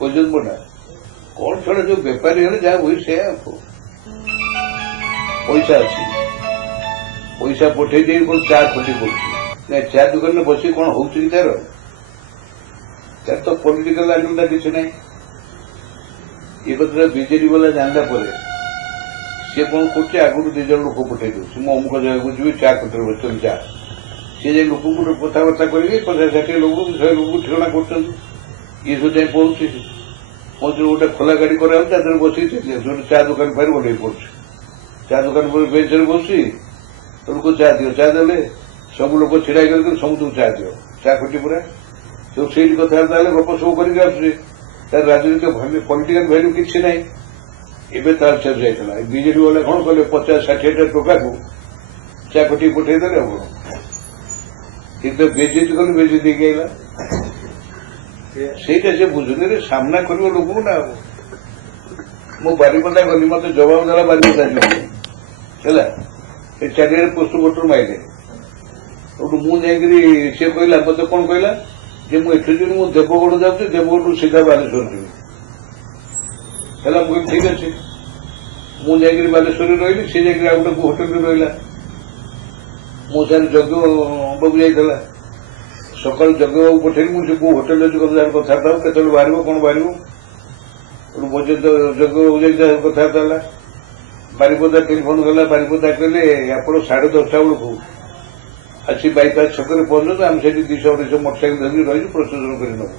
ବୁଝୁଛନ୍ତି ପଡା କଣ ଛଡା ଯୋଉ ବେପାରୀ ହେଲେ ଯାହା ହୁଏ ସେ ପଇସା ଅଛି ପଇସା ପଠେଇ ଦେଇ ଚା ଖୋଲି କରୁଛି ନା ଚା ଦୋକାନରେ ବସି କଣ ହଉଛି କି ତାର ତ ପଲିଟିକାଲ ଆଣ୍ଡୁଟା କିଛି ନାହିଁ ଏ କଥା ବିଜେଡି ବାଲା ଜାଣିଲା ପରେ ସେ କଣ କରୁଛି ଆଗରୁ 2 ଜଣ ଲୋକ ପଠେଇ ଦଉଛି ମୁଁ ଅମୁକ ଜାଗାକୁ ଯିବି ଚା ଖୋଟରେ ବସିଛନ୍ତି ଚା ସେ ଯାଇ ଲୋକଙ୍କୁ କଥାବାର୍ତ୍ତା କରିକି 50-60 ଲୋକ 100 ଲୋକଙ୍କୁ ଠିକଣା କରୁଛନ୍ତି ଇଏ ସବୁ ଯାଇ ପହଞ୍ଚୁଛି ଗୋଟେ ଖୋଲା ଗାଡି କରାଯାଉଛି ତା ଦେହରେ ବସିକି ଚା ଦୋକାନ ପାଖରେ ଓହ୍ଲେଇ ପଡୁଛି ଚା ଦୋକାନ ପରେ ବେଞ୍ଚରେ ବସୁଛି ଲୋକ ଚା ଦିଅ ଚା ଦେଲେ ସବୁ ଲୋକ ଛିଡା ହେଇଗଲେ ସମସ୍ତଙ୍କୁ ଚା ଦିଅ ଚା ଖୋଟି ପୁରା ସବୁ ସେଇଠି କଥାବାର୍ତ୍ତା ହେଲେ ଗପ ସବୁ କରିକି ଆସୁଛି ତାର ରାଜନୈତିକ ପଲିଟିକାଲ ଭ୍ୟାଲ୍ୟୁ କିଛି ନାହିଁ ଏବେ ତାର ଚେଞ୍ଜ ଯାଇଥିଲା ବିଜେଡି ବାଲା କଣ କଲେ 50-60 ଟଙ୍କାକୁ ଚା ଖୋଟି ପଠେଇଦେଲେ ଆଉ କଣ କିନ୍ତୁ ବେଜେତି କଲେ ବେଜେତି ଦେଇକି ଆଇଲା ସେଇଟା ସେ ବୁଝୁନି ସାମ୍ନା କରିବ ଲୋକଙ୍କୁ ନା ମୁଁ ବାରିପଦା ଗଲି ମତେ ଜବାବ ଦେଲା ବାରିପଦା ଯିବି ହେଲା ଏ ଚାରିଆଡେ ପୋଷ୍ଟମର୍ଟମ ମାଇଲେ ମୁଁ ଯାଇକରି ସେ କହିଲା ମତେ କଣ କହିଲା ଯେ ମୁଁ ଏଠୁ ଯିବି ମୁଁ ଦେବଗଡ଼ ଯାଉଛି ଦେବଗଡ଼ରୁ ସିଧା ବାଲେଶ୍ୱର ଯିବି ହେଲା ମୁଁ କହିଲି ଠିକ ଅଛି ମୁଁ ଯାଇକରି ବାଲେଶ୍ୱରରେ ରହିଲି ସେ ଯାଇକରି ଆଉ ଗୋଟେ ହୋଟେଲରେ ରହିଲା ମୋ ସାଙ୍ଗେ ଯଜ୍ଞ ବାବୁ ଯାଇଥିଲା ସକାଳୁ ଯଜ୍ଞବାବୁ ପଠେଇଲି ମୁଁ ସେ କୋଉ ହୋଟେଲ ଅଛି କଥାବାର୍ତ୍ତା ହବ କେତେବେଳେ ବାହାରିବ କଣ ବାହାରିବ ପର୍ଯ୍ୟନ୍ତ ଯଜ୍ଞବାବୁ ଯାଇ କଥାବାର୍ତ୍ତା ହେଲା ବାରିପଦା ଟେଲିଫୋନ କଲା ବାରିପଦା କହିଲେ ଆପଣ 10:30 ବେଳକୁ ଆସି ବାଇପାସ ଛକରେ ପହଞ୍ଚନ୍ତୁ ଆମେ ସେଠି 200-250 ମୋଟରସାଇକେଲ ଧରିକି ରହିଛୁ ପ୍ରଶୋଚନ କରି ନେବୁ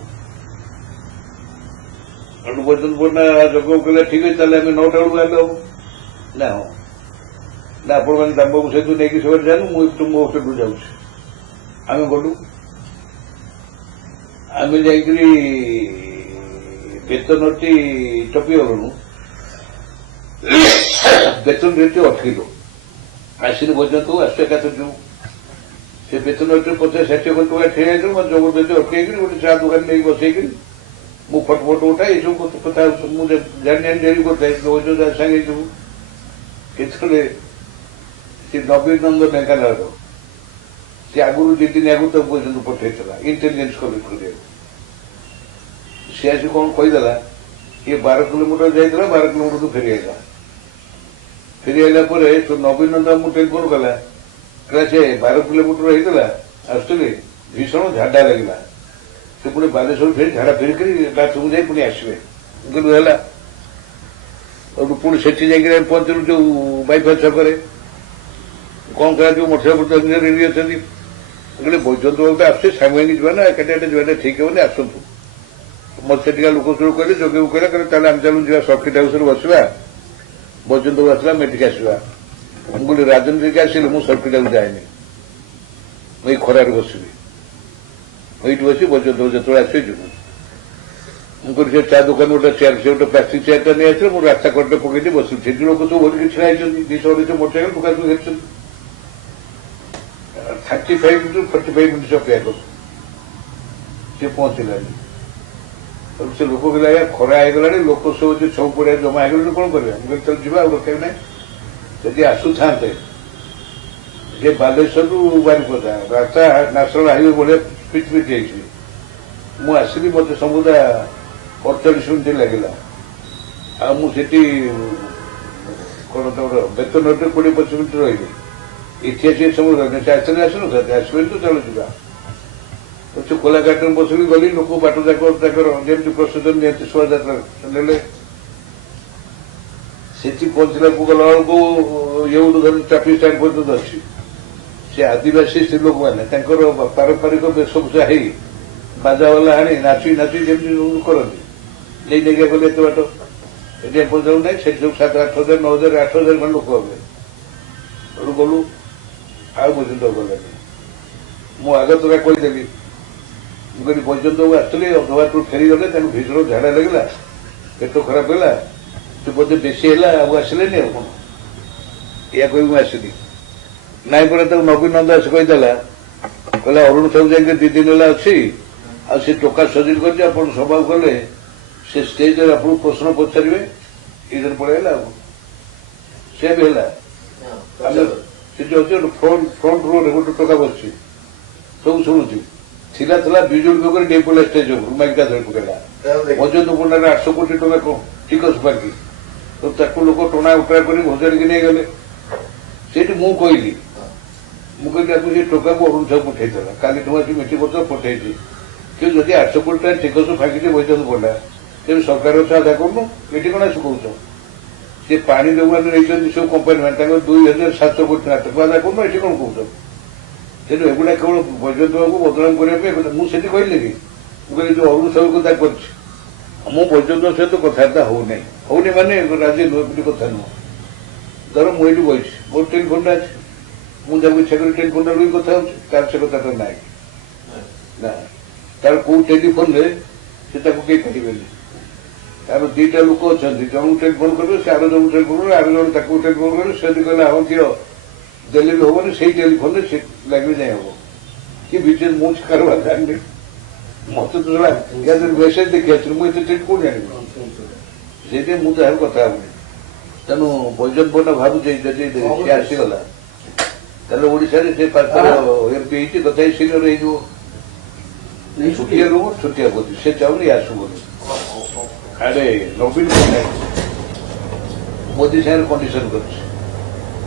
ପର୍ଯ୍ୟନ୍ତ ପଡିନା ଯଜ୍ଞବାବୁ କହିଲା ଠିକ ଅଛି ତାହେଲେ ଆମେ 9ଟା ବେଳକୁ ବାହାରିଲେ ହବ ନା ହଁ ନା ଆପଣମାନେ ଦାମବାବୁ ସହିତ ନେଇକି ସେମାନେ ଯାଆନ୍ତୁ ମୁଁ ଏଠୁ ମୋ ହୋଟେଲରୁ ଯାଉଛି ଆମେ ଗଲୁ ଆମେ ଯାଇକରି ବେତନଟି ଟପିଗଲୁଣୁ ବେତନ ରେଟ୍ ଅଟକିଲୁ ଆସିଲି ପର୍ଯ୍ୟନ୍ତ ଆସୁ ଏକାଥରେ ଯିବୁ ସେ ବେତନଟିରେ 50-60 ଟଙ୍କା ଠିଆ ହେଇଥିଲୁ ମୋତେ ଜବରଦସ୍ତି ଅଟକେଇକିରି ଗୋଟେ ଚା ଦୋକାନ ନେଇକି ବସେଇକିରି ମୁଁ ଫଟୋ ଉଠାଏ ଏସବୁ କଥା ମୁଁ ଜାଣି ଡେରି କରିଥାଏ ସାଙ୍ଗେ ଯିବୁ କେତେବେଳେ ସେ ନବୀନ ନନ୍ଦ ଢେଙ୍କାନାଳର ସେ ଆଗରୁ 2 ଦିନ ଆଗରୁ ତାକୁ ପର୍ଯ୍ୟନ୍ତ ପଠେଇଥିଲା ଇଣ୍ଟେଲିଜେନ୍ସ କଲେକ୍ଟ କରିବାକୁ ସେ ଆସି କଣ କହିଦେଲା ଇଏ 12 କିଲୋମିଟର ଯାଇଥିଲା 12 କିଲୋମିଟରକୁ ଫେରି ଆଇଲା ପରେ ନବୀନ ନନ୍ଦ ଆମକୁ ଟେଲିଫୋନ କଲା ସେ 12 କିଲୋମିଟର ହେଇଥିଲା ଆସୁଥିଲେ ଭୀଷଣ ଝାଡା ଲାଗିଲା ସେ ପୁଣି ବାଲେଶ୍ୱର ଫେରି ଝାଡା ଫେରିକରି ବାଥରୁମ ଯାଇ ପୁଣି ଆସିବେ କିନ୍ତୁ ହେଲା ପୁଣି ସେଠି ଯାଇକରି ଆମେ ପହଞ୍ଚିଲୁ ଯୋଉ ବାଇପାସ ଛକରେ କଣ କରାଯିବ ମୋଟରସାଇକେଲ ରେଡି ଅଛନ୍ତି କହିଲେ ବୈଜନ୍ତ ବାବୁ ଆସୁଛି ସାଙ୍ଗ ହେଇକି ଯିବା ନା ଏକାଠି ଯିବାଟା ଠିକ ହେବନି ଆସନ୍ତୁ ମତେ ସେଠିକା ଲୋକ ସବୁ କହିଲେ ଯୋଗୀକୁ କହିଲା ତାହେଲେ ଆମେ ଚାଲୁ ଯିବା ସର୍କିଟ ହାଉସରେ ବସିବା ବୈଜନ୍ତ ବାବୁ ଆସିଲା ମେଟିକି ଆସିବା ମୁଁ କହିଲି ରାଜନୀତିକି ଆସିଲି ମୁଁ ସର୍କିଟ ହାଉସ ଯାଏନି ମୁଁ ଏଇ ଖରାରେ ବସିବି ଏଇଠି ବସି ବୈଜନ୍ତ ବାବୁ ଯେତେବେଳେ ଆସିବେ ଯିବୁ ମୁଁ କହିଲି ସେ ଚା ଦୋକାନ ଗୋଟେ ଚେୟାର ସେ ଗୋଟେ ପ୍ଲାଷ୍ଟିକ ଚେୟାରଟା ନେଇ ଆସିଲେ ମୁଁ ରାସ୍ତା କଡ଼ରେ ପକେଇକି ବସିବି ସେଠି ଲୋକ ସବୁ ଭରିକି ଛିଡ଼ା ହେଇଛନ୍ତି 200 ମୋଟରସାଇକେଲ ଦୋକାନ ସବୁ ଘେରିଛନ୍ତି 35 ମିନିଟ୍ ଅପେକ୍ଷା କରୁ ସେ ପହଞ୍ଚିଲାନି ସେ ଲୋକ କହିଲେ ଆଜ୍ଞା ଖରା ହେଇଗଲାଣି ଲୋକ ସବୁ ସବୁ ପଡ଼ିଆ ଜମା ହେଇଗଲାଣି କଣ କରିବା ମୁଁ କହିଲି ତାହେଲେ ଯିବା ଆଉ ରଖେଇବି ନାହିଁ ଯଦି ଆସୁଥାନ୍ତେ ଯେ ବାଲେଶ୍ୱରରୁ ବାରିପଦା ରାସ୍ତା ନ୍ୟାସନାଲ ହାଇୱେ ଭଳିଆ ପିଚ୍ ହେଇଛି ମୁଁ ଆସିଲି ମତେ ସମୁଦାୟ 48 ମିନିଟ୍ ଲାଗିଲା ଆଉ ମୁଁ ସେଠି କଣ ତମର ବେତନରେ 20-25 ମିନିଟ୍ ରହିଲି ଏଠି ଆସି ସବୁ ସେ ଆସିଲେ ଆସିନଥାନ୍ତେ ଆସିବେନି ତ ଚାଲୁ ଯିବା ସେ ଖୋଲା ଗାଡ଼ିରେ ବସିକି ଗଲି ଲୋକ ବାଟ ଯାକ ତାଙ୍କର ଯେମିତି ପ୍ରସେସନ ନିଅନ୍ତି ଶୋଭାଯାତ୍ରା ନେଲେ ସେଠି ପହଞ୍ଚିଲାକୁ ଗଲା ବେଳକୁ ଏଉଠୁ ଧରି ଟ୍ରାଫିକ ଷ୍ଟାଣ୍ଡ ପର୍ଯ୍ୟନ୍ତ ଅଛି ସେ ଆଦିବାସୀ ସ୍ତ୍ରୀ ଲୋକମାନେ ତାଙ୍କର ପାରମ୍ପରିକ ବେଶଭୂଷା ହେଇ ବାଜାବାଲା ଆଣି ନାଚି ଯେମିତି କରନ୍ତି ନେଇକି ଗଲେ ଏତେ ବାଟ ଏଠି ପହଞ୍ଚାଉ ନାହିଁ ସେଠି ସବୁ 7,000, 8,000, 9,000, 8,000 ଖଣ୍ଡ ଲୋକ ହେବେ ଗଲୁ ଆଉ ପର୍ଯ୍ୟନ୍ତ ଗଲାନି ମୁଁ ଆଗ ତୋରା କହିଦେଲି ମୁଁ କହିଲି ପର୍ଯ୍ୟନ୍ତ ଆସିଥିଲି ଅଧବାଟରୁ ଫେରିଗଲେ ତାଙ୍କୁ ଭୀଷଣ ଝାଡା ଲାଗିଲା ପେଟ ଖରାପ ହେଲା ସେ ବୋଧେ ବେଶୀ ହେଲା ଆଉ ଆସିଲେନି ଆଉ କଣ ଏୟା କହି ମୁଁ ଆସିଲି ନାଇଁ ପରେ ତାକୁ ନବୀନ ନନ୍ଦ ଆସି କହିଦେଲା କହିଲା ଅରୁଣ ସାହୁ ଯାଇକି 2 ଦିନ ହେଲା ଅଛି ଆଉ ସେ ଟୋକା ସଜିଲ କରିଛି ଆପଣ ସଭାକୁ ଗଲେ ସେ ଷ୍ଟେଜରେ ଆପଣଙ୍କୁ ପ୍ରଶ୍ନ ପଚାରିବେ ଏଇଥିରେ ପଳେଇଲା ଆଉ ସେ ବି ହେଲା ସେ ଯୋଉ ଅଛି ଫ୍ରଣ୍ଟ ରୋରେ ଗୋଟେ ଟୋକା ବସିଛି ସବୁ ଶୁଣୁଛି ଥିଲା ବିଜୁଳି ପାଖରେ ଡେପୋଲା ଷ୍ଟେଜ ମାଇକଟା ଧରି ପକେଇଲା ବୈଜୟନ୍ତ ପଣ୍ଡାର 800 କୋଟି ଟଙ୍କା ଟିକସ ବାକି ତ ତାକୁ ଲୋକ ଟଣା ଉଠା କରି ଭଜାଡ଼ିକି ନେଇଗଲେ। ସେଇଠି ମୁଁ କହିଲି ଆକୁ ସେ ଟଙ୍କାକୁ ଅରୁଣ ସାହୁ ପଠେଇଥିଲା କାଲି ଟଙ୍କା ମିଠି ପତ୍ର ପଠେଇଛି କିନ୍ତୁ ଯଦି 800 କୋଟି ଟଙ୍କା ଟିକସ ଫାଙ୍କିଛି ବୈଜୟନ୍ତ ପଣ୍ଡା ତେବେ ସରକାର ଆଦା କରୁନୁ ଏଠି କଣ ଆସି କହୁଛ ସେ ପାଣି ଯୋଗାଣ ନେଇଛନ୍ତି ସବୁ କମ୍ପାନୀ ମାନେ ତାଙ୍କର 2700 କୋଟି ଟଙ୍କା ତାକୁ ଆଦା କରୁନୁ ଏଠି କଣ କହୁଛ। ତେଣୁ ଏଗୁଡ଼ା କେବଳ ବୈଜୟନ୍ତ ବାବୁଙ୍କୁ ବଦନାମ କରିବା ପାଇଁ ମୁଁ ସେଠି କହିଲି କି ମୁଁ କହିଲି ଯୋଉ ଅରୁଣ ସାହୁ କଥା କରିଛି ମୁଁ ବୈଜୟନ୍ତ ସହିତ କଥାବାର୍ତ୍ତା ହଉନି ମାନେ ରାଜି ନୁହେଁ ବୋଲି କଥା ନୁହଁ। ଧର ମୁଁ ଏଠି ବହିଛି ମୋର ଟେଲିଫୋନଟା ଅଛି ମୁଁ ଯାକୁ ଇଚ୍ଛା କରି ଟେଲିଫୋନଟା ଲଗେଇ କଥା ହଉଛି ତାର ସେ କଥାଟା ନାହିଁ ନା ତାର କୋଉ ଟେଲିଫୋନରେ ସେ ତାକୁ କେହି କରିବେନି। ତାର ଦିଟା ଲୋକ ଅଛନ୍ତି ଜଣକୁ ଟେଲିଫୋନ କରିବେ ସେ ଆର ଜଣକୁ ଟେଲିଫୋନ କରିବେ ଆର ଜଣ ତାକୁ ଟେଲିଫୋନ କରିବେ ସେ ଯଦି କହିଲେ ହଁ ଦିଅ ଦେଲେ ବି ହବନି ସେଇ ଟେଲିଫୋନରେ ସେ ଲାଗିଲେ ଯାଇ ହବ କି ବିଜେପି ମୁଁ କାରବାର ଜାଣିନି ମତେ ତ ମେସେଜ ଦେଖି ଆସିଲି ମୁଁ ଏତେ ଠିକ କୋଉଠି ଜାଣିବି ସେଇଥିପାଇଁ ମୁଁ ତାହାର କଥା ହବୁନି। ତେଣୁ ବୈଜୟନ୍ତ ପଣ୍ଡା ଭାବୁଛି ଯଦି ସେ ଆସିଗଲା ତାହେଲେ ଓଡିଶାରେ ସେ ପାଖର ଏମପି ହେଇଛି କଥା ସିନିୟର ହେଇଯିବ ଛୋଟିଆ ବୋଧି ସେ ଚାହୁଁନି ଆସୁ ବୋଲି। ଆରେ ନବୀନ ପଟ୍ଟନାୟକ ମୋଦି ସାଙ୍ଗରେ କଣ୍ଡିସନ କରିଛି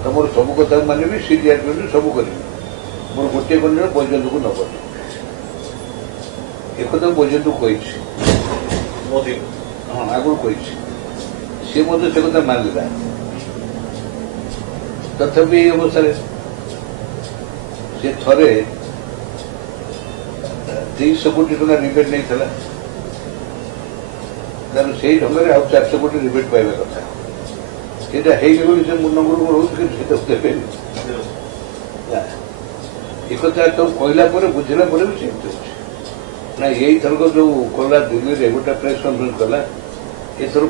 ତମର ସବୁ କଥା ମାନିବି ସିଡିଆର କରିବି ସବୁ କରିବି ମୋର ଗୋଟିଏ କଣ୍ଡିସନ ବୈଜୟନ୍ତକୁ ନ କରିବି ଏକଥା ବୈଜୟନ୍ତକୁ କହିଛି ହଁ ଆଗରୁ କହିଛି ସେ ମଧ୍ୟ ସେ କଥା ମାନିଲା। ତଥାପି ଏଇ ଅବସ୍ଥାରେ ସେ ଥରେ 300 କୋଟି ଟଙ୍କା ରିବେଟ୍ ନେଇଥିଲା ତାର ସେଇ ଢଙ୍ଗରେ ଆଉ 400 କୋଟି ରିବେଟ୍ ପାଇବା କଥା ସେଇଟା ହେଇନି ବୋଲି ସେ ମୁଣ୍ଡ ରହୁଛି କିନ୍ତୁ ସେଟା ଦେବେନି ଏକଥା ତାକୁ କହିଲା ପରେ ବୁଝିଲା ପରେ ବି ସେମିତି ହଉଛି ନା ଏଇଥରକ ଯୋଉ କଲା ଦିଲ୍ଲୀରେ ଗୋଟେ ପ୍ରେସ୍ କନଫରେନ୍ସ କଲା ଏଥର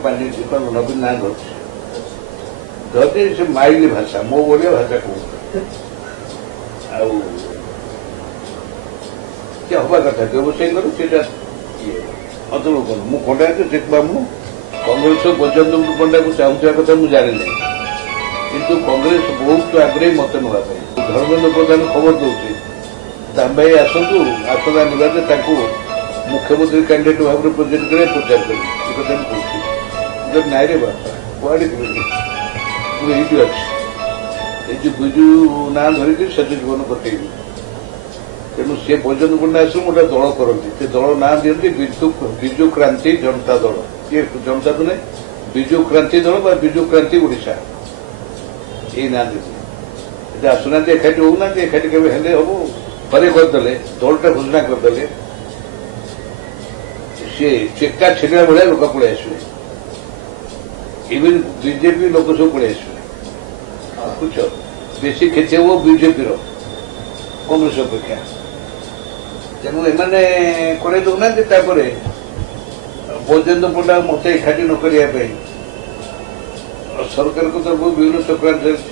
ନବୀନ ନାଁ ଧରୁଛି ଧରିଛି ସେ ମାଇଲି ଭାଷା ମୋ ଓଡ଼ିଆ ଭାଷା କହୁଛି ଆଉ ସେ ହବା କଥା ବ୍ୟବସାୟୀଙ୍କର ସେଇଟା ଇଏ ଅତୁଳ କରୁ ମୁଁ ପଣ୍ଡାୟତ ମୁଁ କଂଗ୍ରେସ ବୈଜୟନ୍ତ ପଣ୍ଡାକୁ ଚାହୁଁଥିବା କଥା ମୁଁ ଜାଣିନି କିନ୍ତୁ କଂଗ୍ରେସ ବହୁତ ଆଗ୍ରହୀ ମତେ ନେବା ପାଇଁ ଧର୍ମେନ୍ଦ୍ର ପ୍ରଧାନ ଖବର ଦଉଛି ଦାମ ଭାଇ ଆସନ୍ତୁ ଆସନ୍ତା ନିର୍ବାଚନରେ ତାଙ୍କୁ ମୁଖ୍ୟମନ୍ତ୍ରୀ କ୍ୟାଣ୍ଡିଡେଟ୍ ଭାବରେ ପ୍ରେଜେଣ୍ଟ କରିବା ପ୍ରଚାର କରିବି ଏ କଥା ମୁଁ କହୁଛି ନାଇଁ ରେ ବାପା କୁଆଡେ ଯିବେନି ମୁଁ ଏଇଠି ଅଛି ଏଇ ଯୋଉ ବିଜୁ ନାଁ ଧରିକି ଶେଷ ଜୀବନ କଟେଇବି। ତେଣୁ ସେ ବୈଜୟନ୍ତ ପଣ୍ଡା ଆସିଲେ ଗୋଟେ ଦଳ କରନ୍ତି ସେ ଦଳ ନାଁ ଦିଅନ୍ତି ବିଜୁ କ୍ରାନ୍ତି ଜନତା ଦଳ ଇଏ ଜନତା ତ ନାହିଁ ବିଜୁ କ୍ରାନ୍ତି ଦଳ ବା ବିଜୁ କ୍ରାନ୍ତି ଓଡ଼ିଶା ଏଇ ନାଁ ଦିଅନ୍ତି ଯଦି ଆସୁନାହାନ୍ତି ଏକାଠି ହଉନାହାନ୍ତି ଏକାଠି କେବେ ହେଲେ ହବ ଥରେ କରିଦେଲେ ଦଳଟା ଘୋଷଣା କରିଦେଲେ ସିଏ ଚେକା ଛିଡ଼ିଲା ଭଳିଆ ଲୋକ ପଳେଇ ଆସିବେ ଇଭେନ୍ ବିଜେପି ଲୋକ ସବୁ ପଳେଇ ଆସିବେ ବୁଝଛ ବେଶୀ କ୍ଷତି ହବ ବିଜେପିର କଂଗ୍ରେସ ଅପେକ୍ଷା। ତେଣୁ ଏମାନେ କରେଇ ଦଉନାହାନ୍ତି ତାପରେ ବୈଜୟନ୍ତ ପଣ୍ଡା ମତେ ଏକାଠି ନ କରିବା ପାଇଁ ସରକାରଙ୍କ ତରଫରୁ ବିଭିନ୍ନ ଚକ୍ରାନ୍ତ ଚାଲିଛି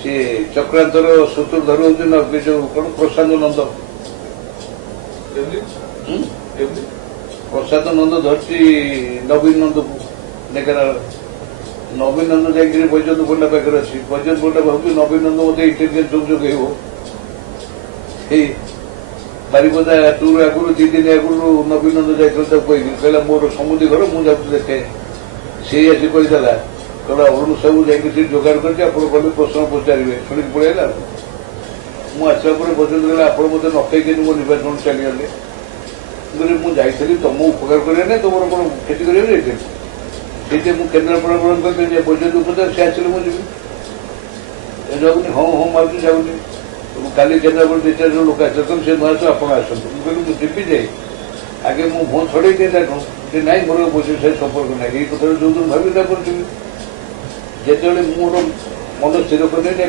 ସେ ଚକ୍ରାନ୍ତର ସୂତ୍ରଧର ହଉଛନ୍ତି ଯୋଉ କଣ ପ୍ରଶାନ୍ତ ନନ୍ଦ ପ୍ରସାଦ ନନ୍ଦ ଧରିଛି ନବୀନ ନନ୍ଦକୁ ଢେଙ୍କାନାଳ ନବୀନ ନନ୍ଦ ଯାଇକିରି ବୈଜୟନ୍ତ ପଣ୍ଡା ପାଖରେ ଅଛି ବୈଜୟନ୍ତ ପଣ୍ଡା ଭାବୁଛି ନବୀନ ନନ୍ଦ ମତେ ଇଣ୍ଟେଲିଜେନ୍ସ ସବୁ ଯୋଗେଇବ ଏଇ ବାରିପଦା ଟୁର ଆଗରୁ 2 ଦିନ ଆଗରୁ ନବୀନ ନନ୍ଦ ଯାଇଥିଲେ ତାକୁ କହିଲି କହିଲା ମୋର ସମୁଦ୍ରୀ ଘର ମୁଁ ଯାଉଛି ଦେଖେ ସେଇ ଆସି କହିଦେଲା କହିଲା ଅରୁଣ ସାହୁ ଯାଇକି ସେଠି ଯୋଗାଡ଼ କରିଛି ଆପଣ ଗଲେ ପ୍ରଶ୍ନ ପଚାରିବେ ଶୁଣିକି ପଳେଇଲା ମୁଁ ଆସିଲା ପରେ ବୈଜୟନ୍ତ କହିଲା ଆପଣ ମତେ ନ କହିକି ମୋ ନିର୍ବାଚନ ଚାଲିଗଲେ ମୁଁ ଯାଇଥିଲି ତମ ଉପକାର କରିବା ନାହିଁ ତମର କଣ କ୍ଷତି କରିବାକୁ ଯାଇଥିଲି ସେଇଠି ମୁଁ କେନ୍ଦ୍ରାପଡ଼ା କହିଲି ଯେ ବୈଜୟନ୍ତ ଉପଚାର ସେ ଆସିଲେ ମୁଁ ଯିବି ଯାଉନି ହଁ ହଁ ମାରୁଛି ଯାଉନି କାଲି କେନ୍ଦ୍ରାପଡ଼ା 2-4 ଜଣ ଲୋକ ଆସିଲେ ସେ ନ ଆସୁ ଆପଣ ଆସନ୍ତୁ ମୁଁ କହିଲି ମୁଁ ଯିବି ଯାଇ ଆଗେ ମୁଁ ମୁହଁ ଛଡ଼େଇ ଦିଏ ତାକୁ ଯେ ନାଇଁ ମୋର ବୈଜୟନ୍ତ ସାହି ସମ୍ପର୍କ ନାହିଁ ଏଇ କଥାରେ ଯୋଉଦିନ ଭାବି ତାପରେ ଯିବି ଯେତେବେଳେ ମୁଁ ମୋର ମନ ସ୍ଥିର କରିଦେଲି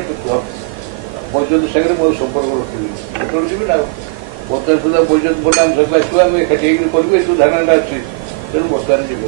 ବୈଜୟନ୍ତ ସାଙ୍ଗରେ ମୋର ସମ୍ପର୍କ ରଖିବି ସେତେବେଳେ ଯିବି ନା ବର୍ତ୍ତମାନ ସୁଦ୍ଧା ବୈଜୟନ୍ତ ପଣ୍ଡା ଆମ ସହିତ ଆସିବ ଆମେ ଏକାଠି ହେଇକି କରିବୁ ଏଠୁ ଧାରଣାଟା ଅଛି ତେଣୁ ବର୍ତ୍ତମାନ ଯିବୁ।